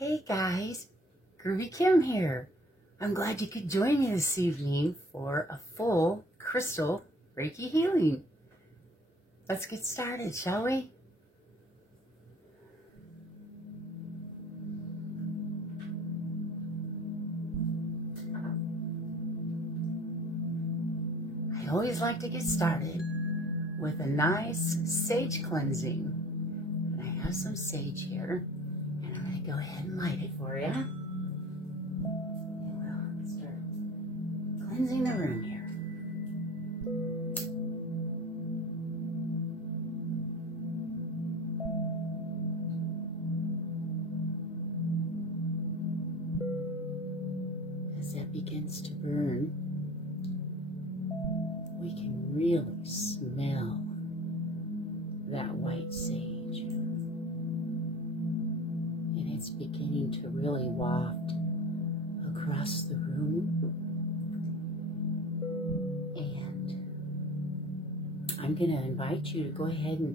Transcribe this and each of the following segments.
Hey guys, Groovy Kim here. I'm glad you could join me this evening for a full crystal Reiki healing. Let's get started, shall we? I always like to get started with a nice sage cleansing. And I have some sage here, and I'm going to go ahead and light it for you. And we'll start cleansing the room here. As that begins to burn, we can really smell that white sage. And it's beginning to really waft across the room. And I'm going to invite you to go ahead and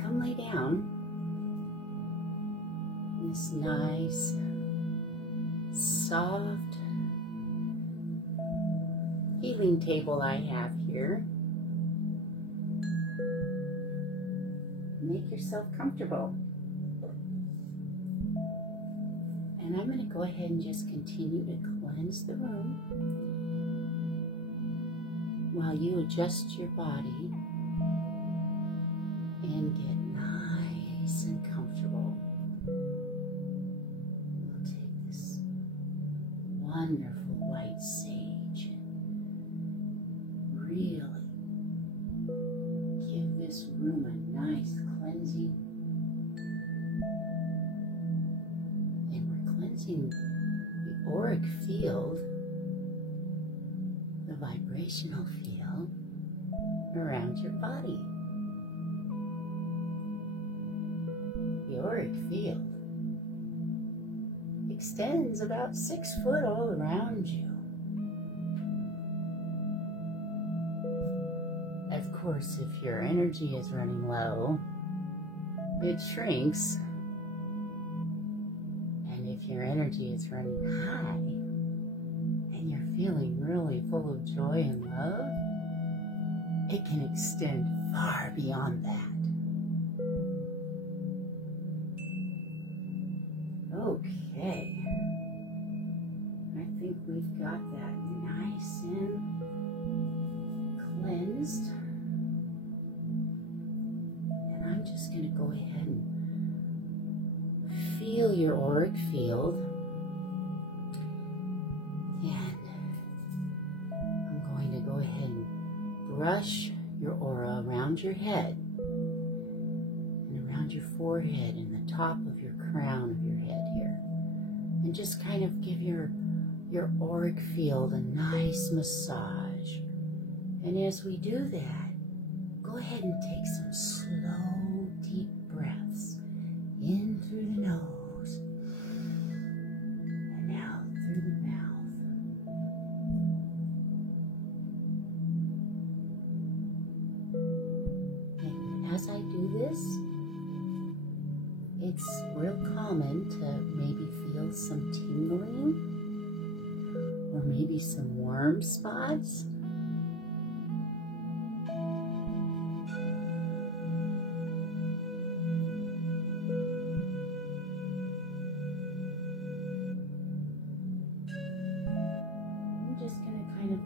come lay down in this nice, soft healing table I have here. Make yourself comfortable. And I'm going to go ahead and just continue to cleanse the room while you adjust your body and get nice and comfortable. We'll take this wonderful white sage and really give this room a nice cleansing. And we're cleansing the auric field, the vibrational field around your body. The auric field extends about 6 foot all around you. Of course, if your energy is running low, it shrinks. And if your energy is running high and you're feeling really full of joy and love, it can extend far beyond that. Okay, I think we've got that nice and cleansed. And I'm just going to go ahead and feel your auric field. And I'm going to go ahead and brush your aura around your head and around your forehead and the top of your crown of your head here. And just kind of give your auric field a nice massage. And as we do that, go ahead and take some slow, deep breaths in through the nose and out through the mouth. And as I do this, it's real common to maybe feel some tingling or maybe some warm spots. I'm just going to kind of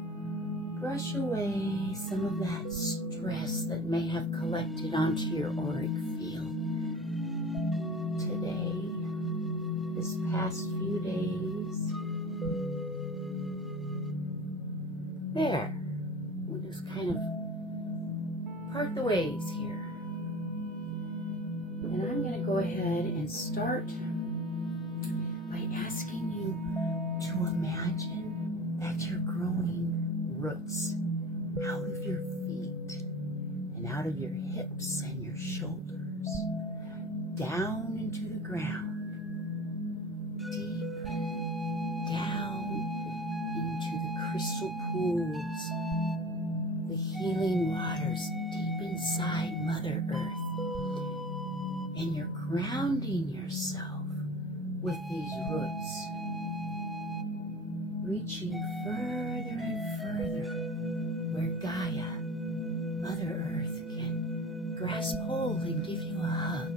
brush away some of that stress that may have collected onto your auric field today, this past few days. There, we'll just kind of part the ways here. And I'm going to go ahead and start by asking you to imagine that you're growing roots out of your feet and out of your hips and your shoulders, down into the ground, deep down into the crystal pools, the healing waters deep inside Mother Earth. And you're grounding yourself with these roots, reaching further and further where Gaia, Mother Earth, can grasp hold and give you a hug.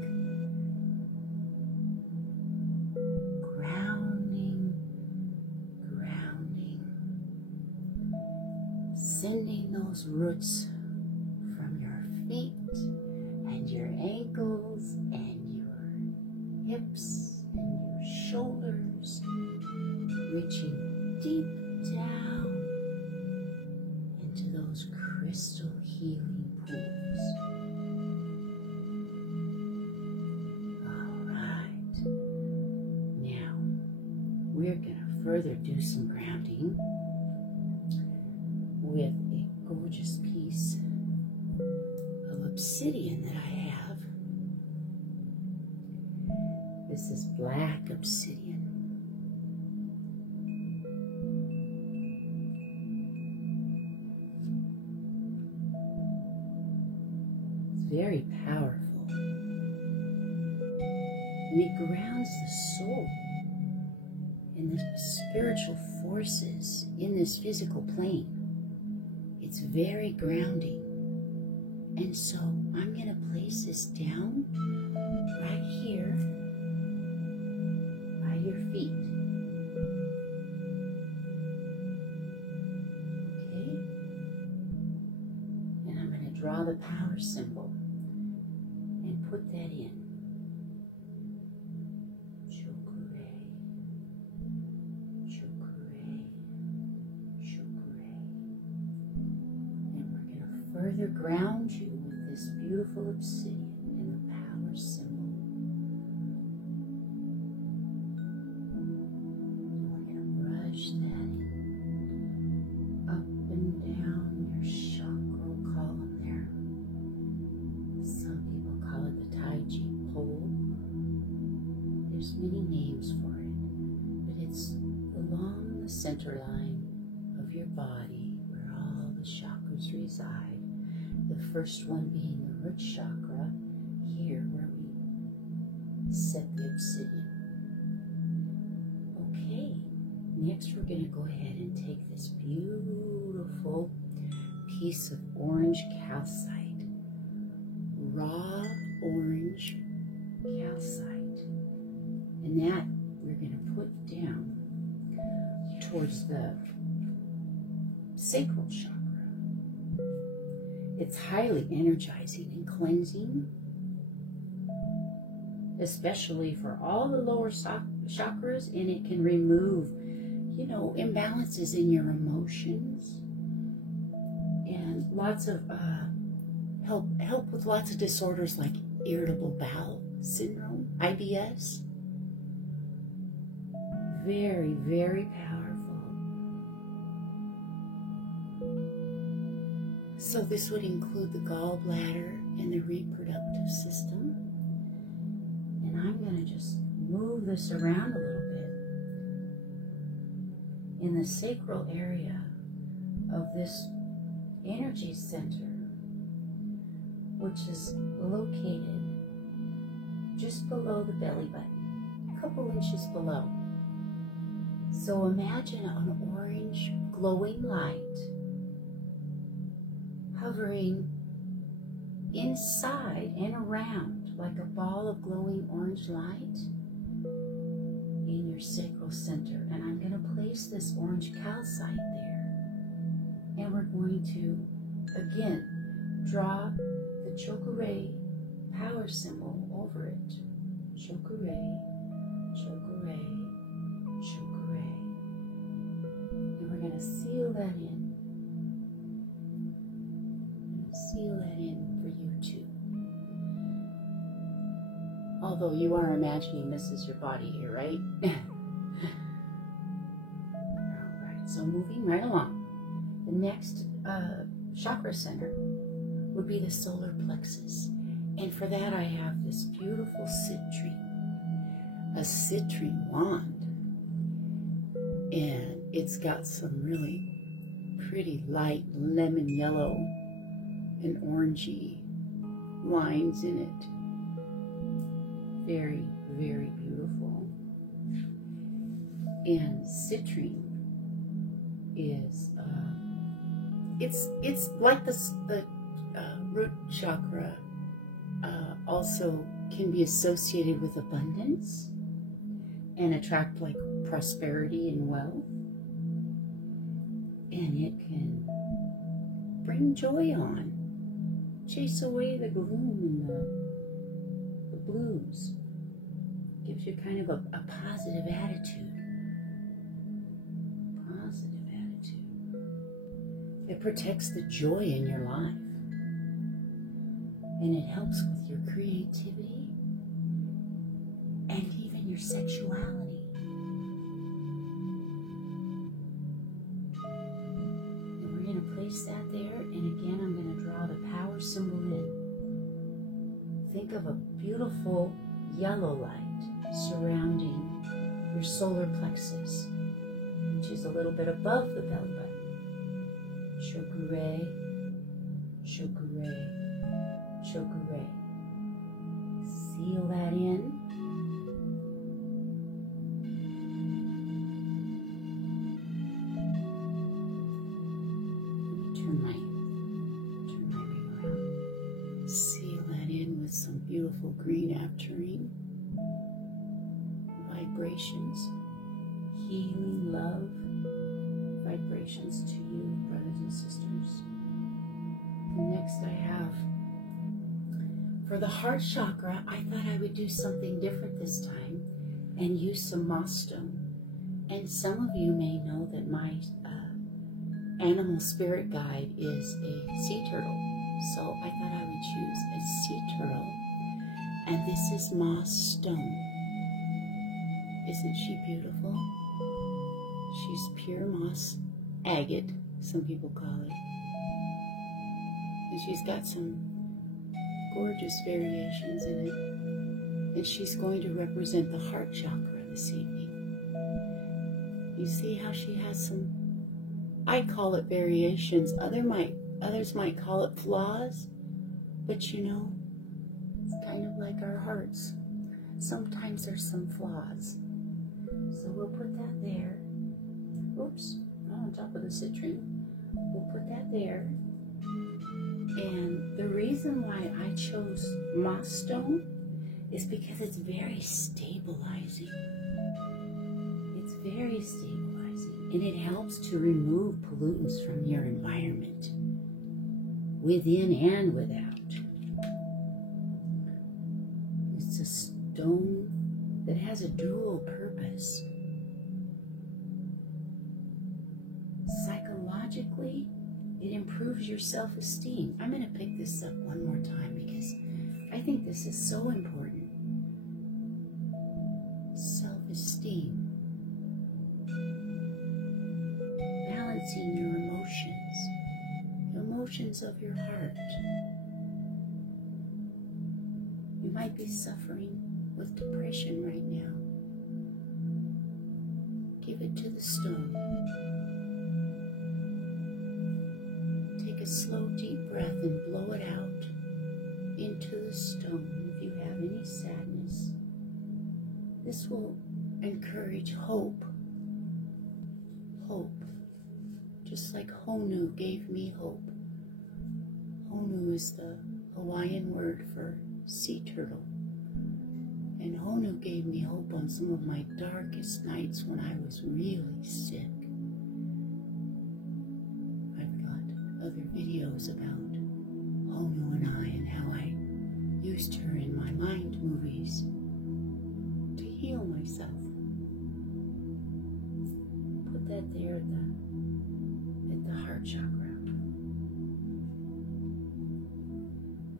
Grounding, grounding, sending those roots from your feet and your ankles and your hips and your shoulders, reaching deep down into those crystal healing pools. All right. Now, we're going to further do some grounding with a gorgeous piece of obsidian that I have. This is black obsidian. Very powerful, and it grounds the soul and the spiritual forces in this physical plane. It's very grounding, and so I'm going to place this down right here by your feet. Okay, and I'm going to draw the power symbol. Put that in. Chokure, chokure, chokure. And we're going to further ground you with this beautiful obsidian and the power symbol. And we're going to brush that up and down your chakra column there. Some people call it the Taiji pole. There's many names for it, but it's along the center line of your body where all the chakras reside. The first one being the root chakra, here where we set the obsidian. Okay, next we're going to go ahead and take this beautiful piece of orange calcite. Raw orange calcite, and that we're going to put down towards the sacral chakra. It's highly energizing and cleansing, especially for all the lower chakras, and it can remove, imbalances in your emotions and lots of help with lots of disorders like irritable bowel syndrome, IBS. Very, very powerful. So this would include the gallbladder and the reproductive system. And I'm going to just move this around a little bit. In the sacral area of this energy center, which is located just below the belly button, a couple inches below. So imagine an orange glowing light hovering inside and around like a ball of glowing orange light in your sacral center. And I'm going to place this orange calcite there. And we're going to, again, draw the Chokure power symbol over it. Chokure, Chokure, Chokure. And we're going to seal that in. Seal that in for you too. Although you are imagining this is your body here, right? Alright, so moving right along. The next chakra center would be the solar plexus. And for that I have this beautiful a citrine wand. And it's got some really pretty light lemon yellow and orangey lines in it. Very, very beautiful. And citrine is, it's like the root chakra also can be associated with abundance and attract like prosperity and wealth. And it can bring joy on, chase away the gloom and the blues. Gives you kind of a positive attitude. Positive attitude. It protects the joy in your life. And it helps with your creativity and even your sexuality. And we're going to place that there. And again, I'm going to draw the power symbol in. Think of a beautiful yellow light surrounding your solar plexus, which is a little bit above the belly button. Shokugure, Shokugure, Shokugure. Seal that in. Turn my ring around. Seal that in with some beautiful green aventurine. Vibrations, healing love, vibrations to you, brothers and sisters. And next I have, for the heart chakra, I thought I would do something different this time and use some moss stone. And some of you may know that my animal spirit guide is a sea turtle. So I thought I would choose a sea turtle. And this is moss stone. Isn't she beautiful? She's pure moss agate, some people call it. And she's got some gorgeous variations in it. And she's going to represent the heart chakra this evening. You see how she has some, I call it variations. Others might call it flaws. But you know, it's kind of like our hearts. Sometimes there's some flaws. So we'll put that there. Oops, on top of the citrine. We'll put that there. And the reason why I chose moss stone is because it's very stabilizing. It's very stabilizing. And it helps to remove pollutants from your environment, within and without. It's a stone that has a dual purpose. Psychologically, it improves your self-esteem. I'm going to pick this up one more time because I think this is so important. Self-esteem. Balancing your emotions. The emotions of your heart. You might be suffering with depression right now. Give it to the stone. Take a slow, deep breath and blow it out into the stone. If you have any sadness, this will encourage hope. Hope. Just like Honu gave me hope. Honu is the Hawaiian word for sea turtle. And Honu gave me hope on some of my darkest nights when I was really sick. I've got other videos about Honu and I and how I used her in my mind movies to heal myself. Put that there at the heart chakra.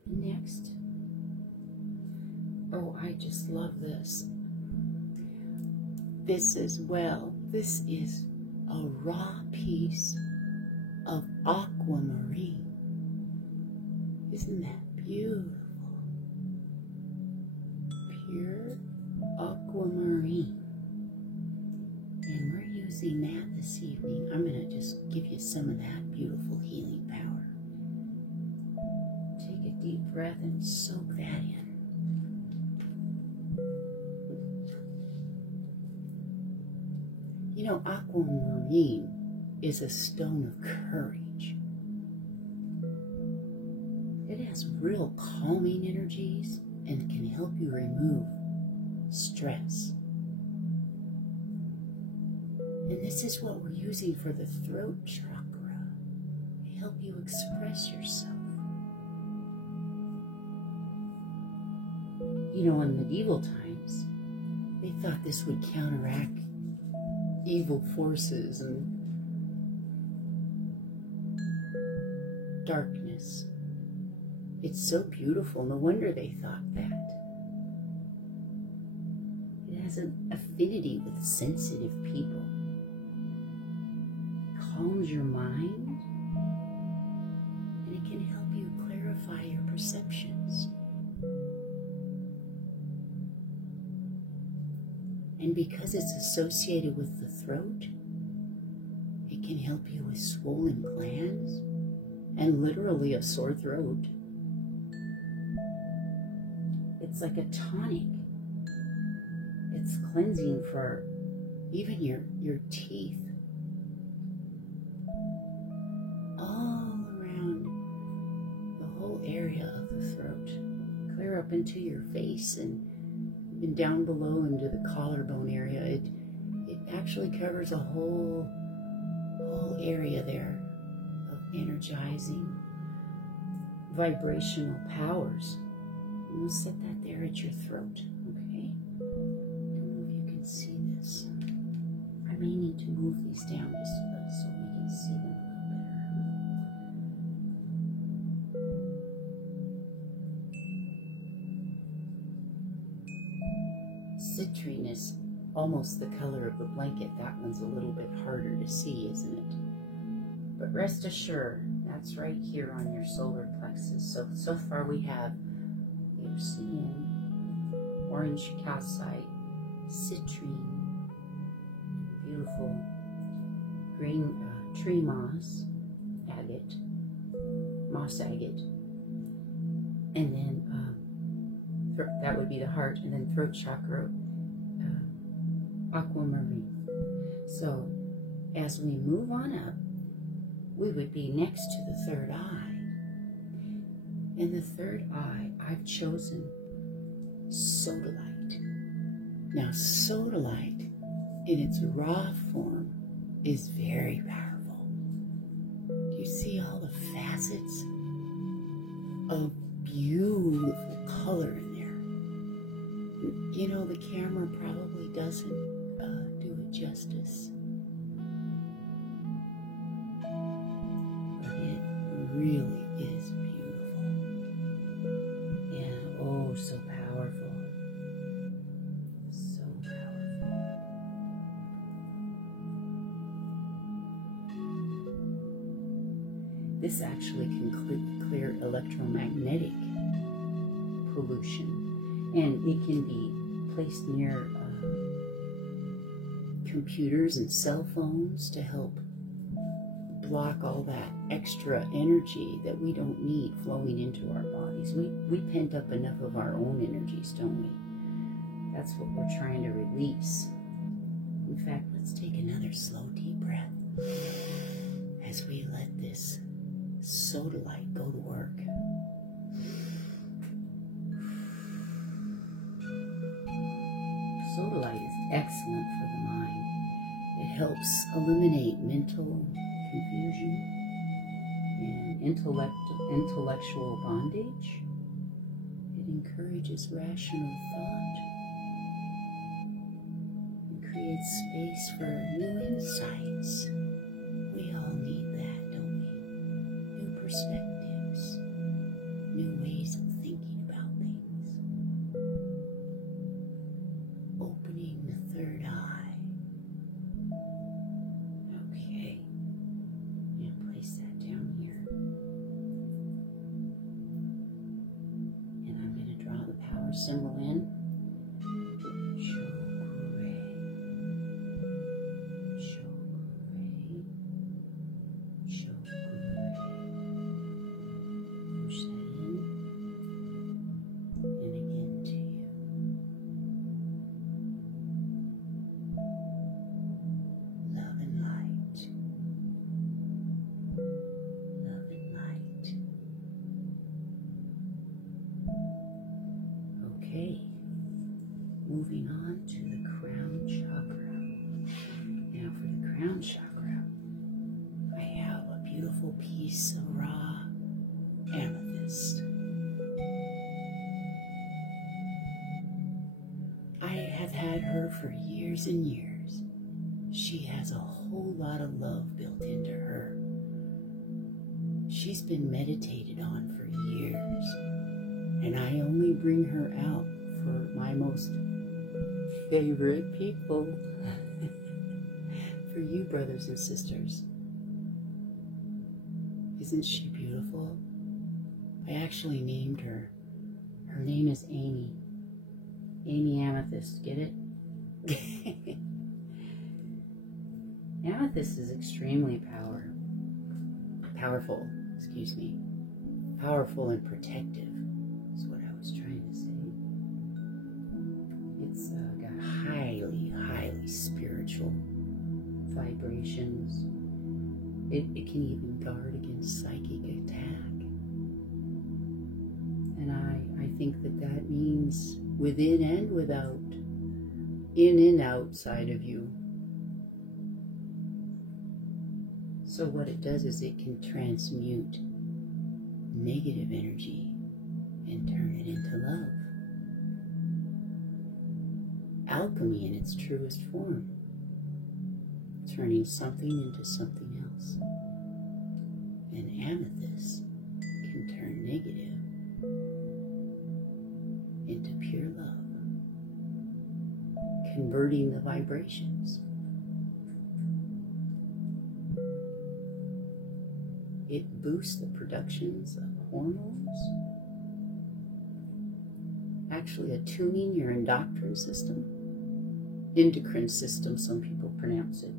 Next. Oh, I just love this. This is a raw piece of aquamarine. Isn't that beautiful? Pure aquamarine. And we're using that this evening. I'm going to just give you some of that beautiful healing power. Take a deep breath and soak that in. aquamarine is a stone of courage. It has real calming energies and can help you remove stress. And this is what we're using for the throat chakra to help you express yourself. In medieval times, they thought this would counteract evil forces and darkness. It's so beautiful. No wonder they thought that. It has an affinity with sensitive people. It calms your mind, and it can help you clarify your perceptions. And because it's associated with the throat, it can help you with swollen glands and literally a sore throat. It's like a tonic. It's cleansing for even your teeth. All around the whole area of the throat. Clear up into your face and down below into the collarbone area. It actually covers a whole area there of energizing vibrational powers. And we'll set that there at your throat, okay? I don't know if you can see this. I may need to move these down just a little so we can see them a little better. Citrine is almost the color of the blanket. That one's a little bit harder to see, isn't it? But rest assured, that's right here on your solar plexus. So far we have the obsidian, orange calcite, citrine, beautiful green tree moss agate, and then that would be the heart, and then throat chakra, aquamarine. So as we move on up, we would be next to the third eye. In the third eye, I've chosen sodalite. Now, sodalite in its raw form is very powerful. Do you see all the facets of beautiful color in there? The camera probably doesn't do it justice. But it really is beautiful. And oh, so powerful. So powerful. This actually can clear electromagnetic pollution, and it can be placed near computers and cell phones to help block all that extra energy that we don't need flowing into our bodies. We pent up enough of our own energies, don't we? That's what we're trying to release. In fact, let's take another slow, deep breath as we let this sodalite go to work. Sodalite is excellent for the mind. It helps eliminate mental confusion and intellectual bondage. It encourages rational thought and creates space for new insights. We all need that, don't we? New perspectives, new ways of thinking about things. Opening the third eye. Okay. I'm going to place that down here. And I'm going to draw the power symbol in. Moving on to the crown chakra. Now for the crown chakra, I have a beautiful piece of raw amethyst. I have had her for years and years. She has a whole lot of love built into her. She's been meditated on for years, and I only bring her out for my most favorite people. For you, brothers and sisters. Isn't she beautiful? I actually named her. Her name is Amy. Amy Amethyst, get it? Amethyst is extremely powerful, excuse me. Powerful and protective is what I was trying to say. It's got highly spiritual vibrations. It can even guard against psychic attack. And I think that means within and without, in and outside of you. So what it does is it can transmute negative energy and turn it into love. Alchemy in its truest form, turning something into something else. And amethyst can turn negative into pure love, converting the vibrations. It boosts the productions of hormones, actually attuning your endocrine system, some people pronounce it.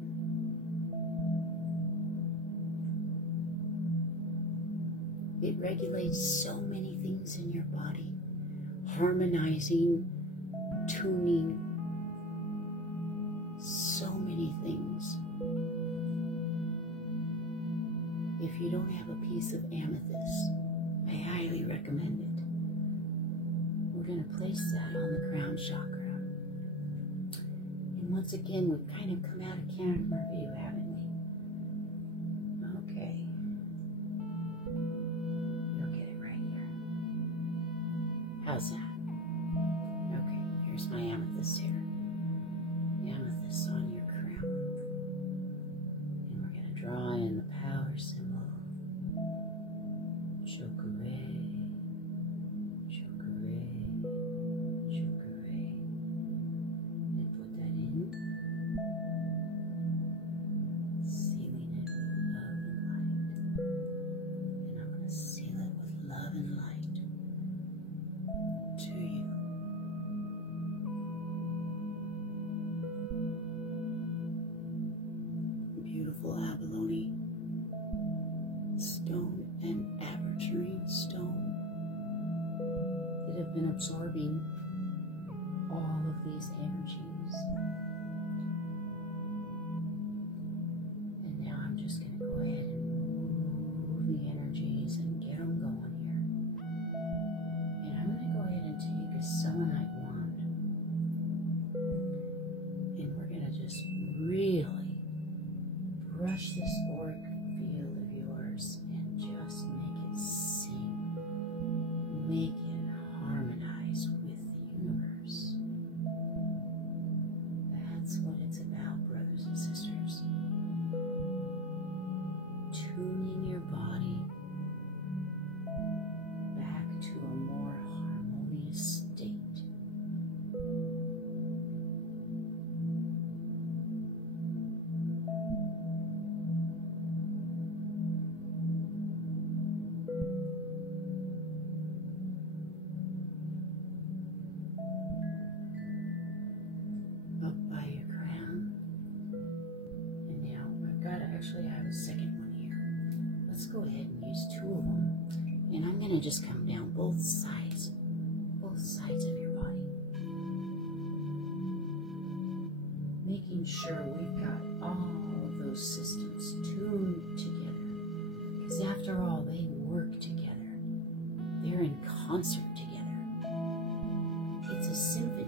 It regulates so many things in your body, harmonizing, tuning, so many things. If you don't have a piece of amethyst, I highly recommend it. We're going to place that on the crown chakra. And once again, we've kind of come out of camera view, haven't we? Okay. You'll get it right here. How's that? Okay, here's my amethyst here. Amethyst on your crown. And we're going to draw in the power symbol. Chokure, chokure, chokure. And put that in. Sealing it with love and light. And I'm going to seal it with love and light to you. Beautiful abalone stone and aventurine stone that have been absorbing all of these energies. And now I'm just going to go ahead and move the energies and get them going here. And I'm going to go ahead and take a selenite wand, and we're going to just really brush this auric field of yours and just make it sing, make it harmonize with the universe. That's what it's about, brothers and sisters. Tuning your body back to a more harmonious state. Actually, I have a second one here. Let's go ahead and use two of them. And I'm going to just come down both sides of your body. Making sure we've got all of those systems tuned together. Because after all, they work together. They're in concert together. It's a symphony.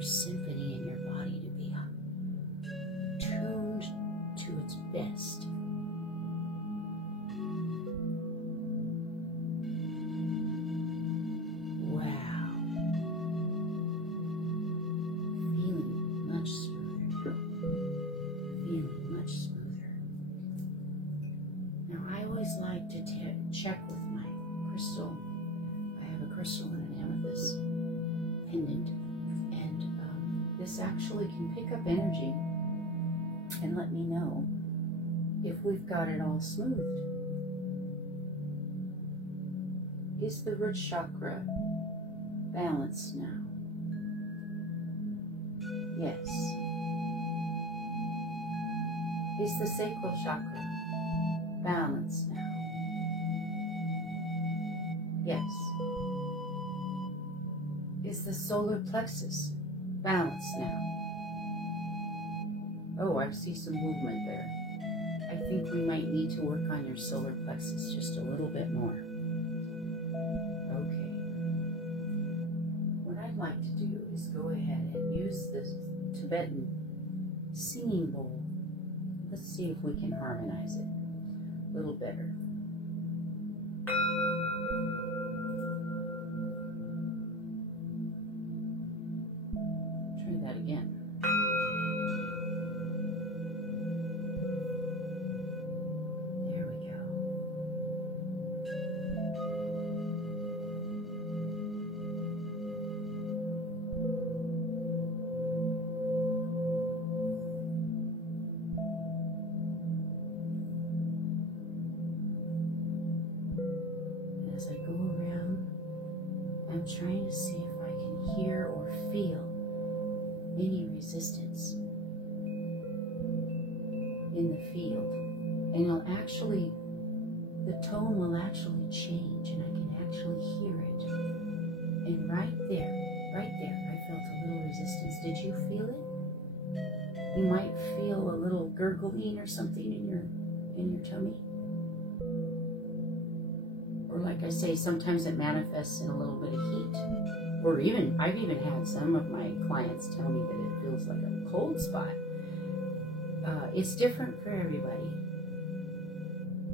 your symphony in your body to be tuned to its best. Wow. Feeling much smoother. Feeling much smoother. Now, I always like to check with my crystal. I have a crystal and an amethyst pendant, and this actually can pick up energy and let me know if we've got it all smoothed. Is the root chakra balanced now? Yes. Is the sacral chakra balanced now? Yes. Is the solar plexus balanced now? Oh, I see some movement there. I think we might need to work on your solar plexus just a little bit more. Okay. What I'd like to do is go ahead and use this Tibetan singing bowl. Let's see if we can harmonize it a little better. Try that again. There we go. As I go around, I'm trying to see if I can hear or feel any resistance in the field. And it'll actually, the tone will actually change and I can actually hear it. And right there, I felt a little resistance. Did you feel it? You might feel a little gurgling or something in your tummy. Or like I say, sometimes it manifests in a little bit of heat. Or I've even had some of my clients tell me that it feels like a cold spot. It's different for everybody.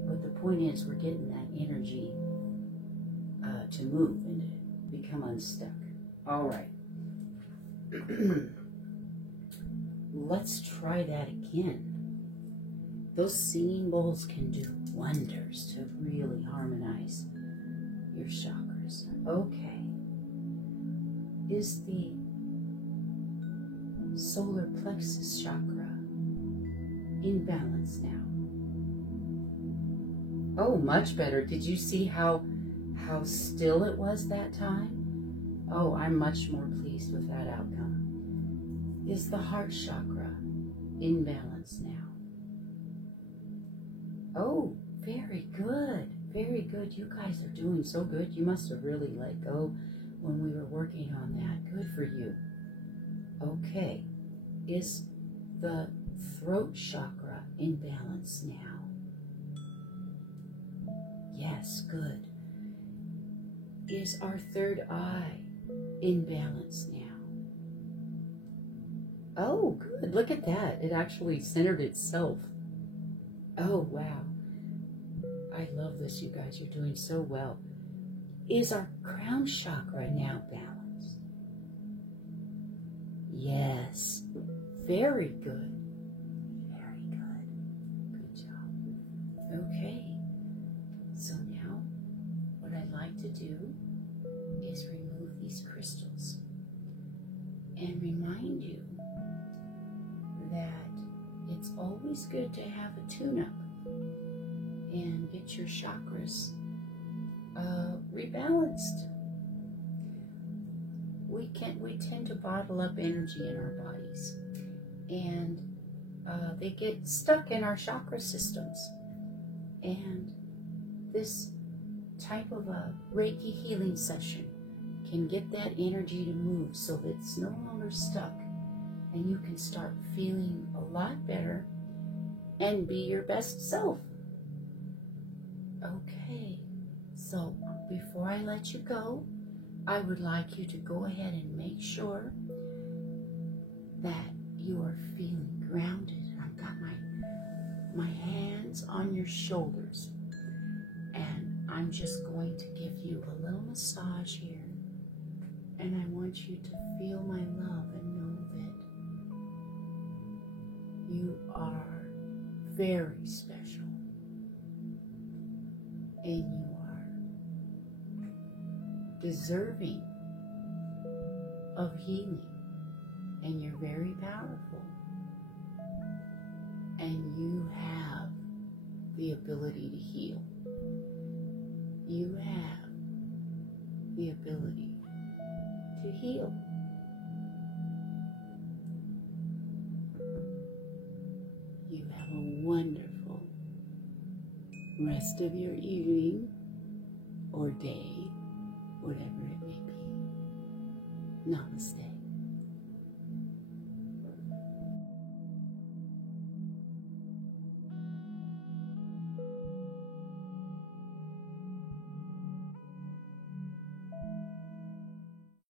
But the point is, we're getting that energy to move and to become unstuck. All right. Let's try that again. Those singing bowls can do wonders to really harmonize your chakras. Okay. Is the solar plexus chakra in balance now? Oh, much better. Did you see how still it was that time? Oh, I'm much more pleased with that outcome. Is the heart chakra in balance now? Oh, very good. Very good. You guys are doing so good. You must have really let go when we were working on that. Good for you. Okay. Is the throat chakra in balance now? Yes, good. Is our third eye in balance now? Oh, good. Look at that. It actually centered itself. Oh, wow. I love this, you guys. You're doing so well. Is our crown chakra now balanced? Yes. Very good. Very good. Good job. Okay. So now, what I'd like to do is remove these crystals and remind you that it's always good to have a tune-up and get your chakras rebalanced. We tend to bottle up energy in our bodies, and they get stuck in our chakra systems. And this type of a Reiki healing session can get that energy to move so that it's no longer stuck, and you can start feeling a lot better and be your best self. Okay, so before I let you go, I would like you to go ahead and make sure that you are feeling grounded. I've got my hands on your shoulders, and I'm just going to give you a little massage here. And I want you to feel my love and know that you are very special. And you are deserving of healing. And you're very powerful. And you have the ability to heal. You have the ability to heal. You have a wonderful rest of your evening or day, whatever it may be. Namaste.